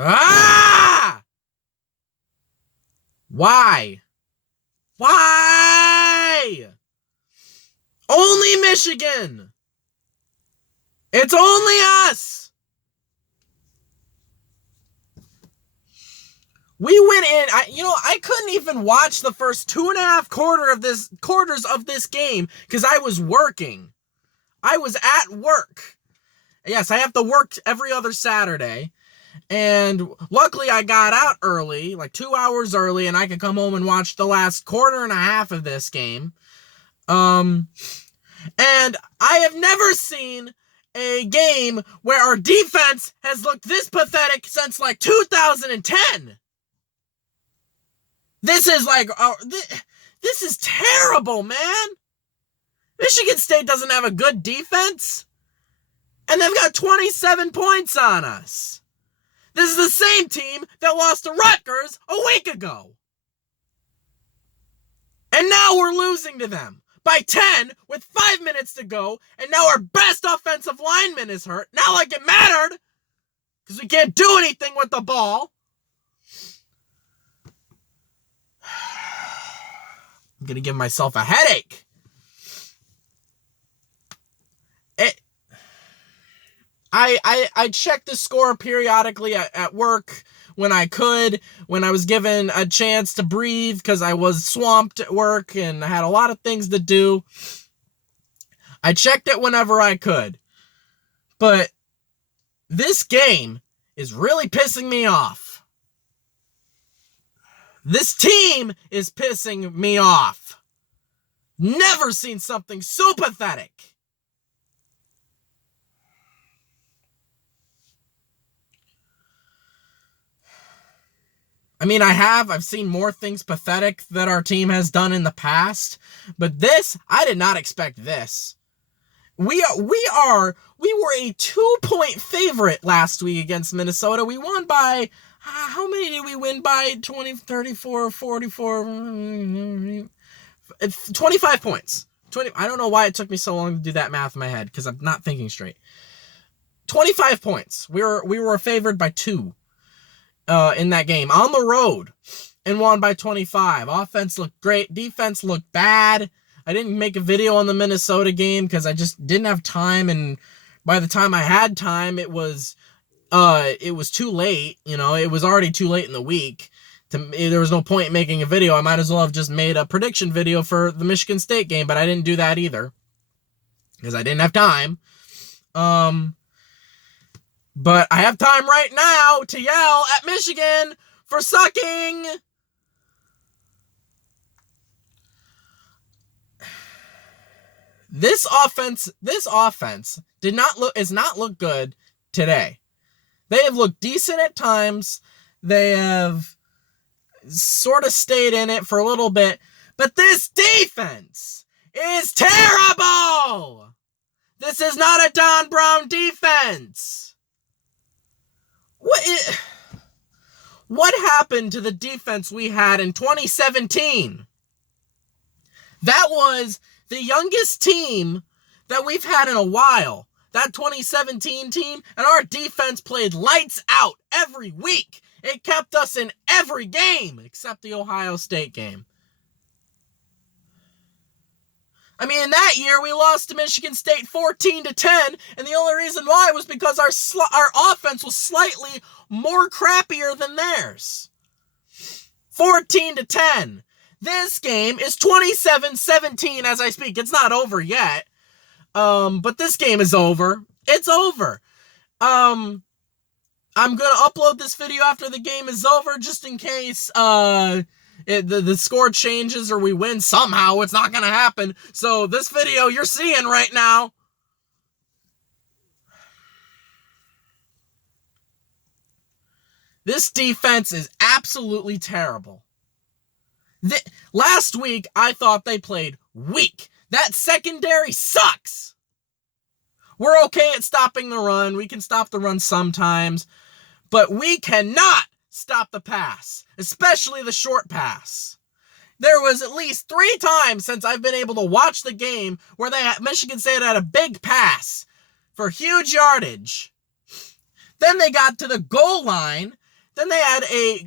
Ah! Why? Why? Only Michigan. It's only us. We went in. I couldn't even watch the first 2.5 quarters of this game because I was working. I was at work. Yes, I have to work every other Saturday. And luckily I got out early, like 2 hours early, and I could come home and watch the last quarter and a half of this game. And I have never seen a game where our defense has looked this pathetic since like 2010. This is like, this is terrible, man. Michigan State doesn't have a good defense, and they've got 27 points on us. This is the same team that lost to Rutgers a week ago. And now we're losing to them by 10 with 5 minutes to go, and now our best offensive lineman is hurt. Not like it mattered, because we can't do anything with the ball. I'm going to give myself a headache. I checked the score periodically at work when I could, when I was given a chance to breathe because I was swamped at work and I had a lot of things to do. I checked it whenever I could. But this game is really pissing me off. This team is pissing me off. Never seen something so pathetic. I mean, I've seen more things pathetic that our team has done in the past, but this, I did not expect this. We were a 2-point favorite last week against Minnesota. We won by, how many did we win by? 20, 34, 44, 25 points. I don't know why it took me so long to do that math in my head, because I'm not thinking straight. 25 points. We were favored by 2. In that game on the road and won by 25. Offense looked great. Defense looked bad. I didn't make a video on the Minnesota game because I just didn't have time. And by the time I had time, it was too late. It was already too late in the week. There was no point in making a video. I might as well have just made a prediction video for the Michigan State game, but I didn't do that either because I didn't have time. But I have time right now to yell at Michigan for sucking. This offense is not look good today. They have looked decent at times. They have sort of stayed in it for a little bit, but this defense is terrible. This is not a Don Brown defense. What happened to the defense we had in 2017? That was the youngest team that we've had in a while. That 2017 team, and our defense played lights out every week. It kept us in every game except the Ohio State game. I mean, in that year, we lost to Michigan State 14-10, and the only reason why was because our offense was slightly more crappier than theirs. 14-10. This game is 27-17 as I speak. It's not over yet, but this game is over. It's over. I'm going to upload this video after the game is over, just in case the score changes or we win somehow. It's not going to happen. So this video you're seeing right now, this defense is absolutely terrible. Last week, I thought they played weak. That secondary sucks. We're okay at stopping the run. We can stop the run sometimes, but we cannot stop the pass, especially the short pass. There was at least 3 times since I've been able to watch the game where Michigan State had a big pass for huge yardage. Then they got to the goal line Then they had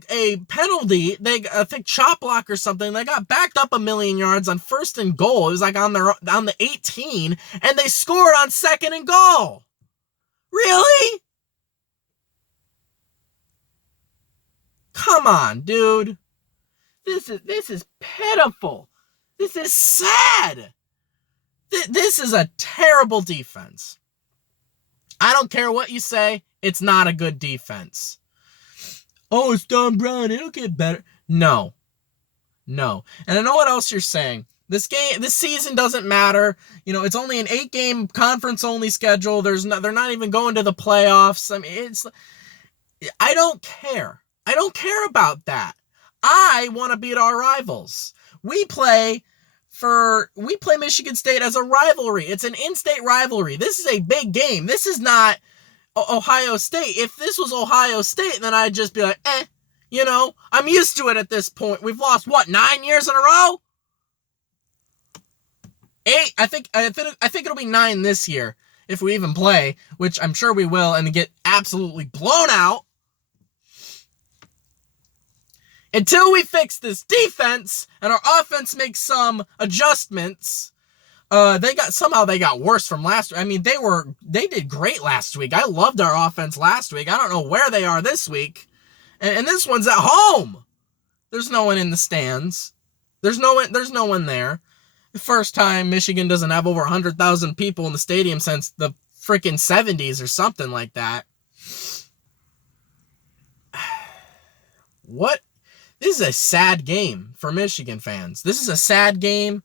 a penalty. I think chop block or something. They got backed up 1,000,000 yards on 1st and goal. It was like on the 18, and they scored on 2nd and goal. Really? Come on, dude. This is pitiful. This is sad. This is a terrible defense. I don't care what you say. It's not a good defense. Oh, it's Don Brown. It'll get better. No. And I know what else you're saying. This season doesn't matter. You know, it's only an 8-game conference-only schedule. They're not even going to the playoffs. I mean, I don't care. I don't care about that. I want to beat our rivals. We play Michigan State as a rivalry. It's an in-state rivalry. This is a big game. This is not Ohio State. If this was Ohio State, then I'd just be like, you know, I'm used to it at this point. We've lost, 9 years in a row? 8? I think it'll be 9 this year if we even play, which I'm sure we will, and get absolutely blown out. Until we fix this defense and our offense makes some adjustments. They got worse from last week. I mean, they did great last week. I loved our offense last week. I don't know where they are this week. And this one's at home. There's no one in the stands. There's no one there. The first time Michigan doesn't have over 100,000 people in the stadium since the freaking 70s or something like that. What? This is a sad game for Michigan fans. This is a sad game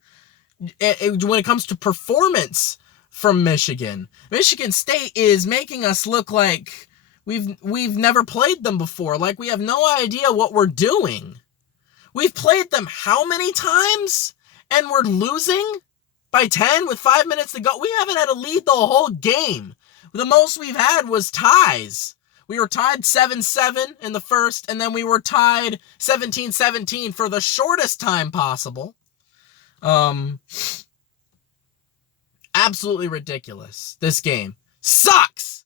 when it comes to performance from Michigan. Michigan State is making us look like we've never played them before. Like we have no idea what we're doing. We've played them how many times? And we're losing by 10 with 5 minutes to go. We haven't had a lead the whole game. The most we've had was ties. We were tied 7-7 in the first, and then we were tied 17-17 for the shortest time possible. Absolutely ridiculous. This game sucks.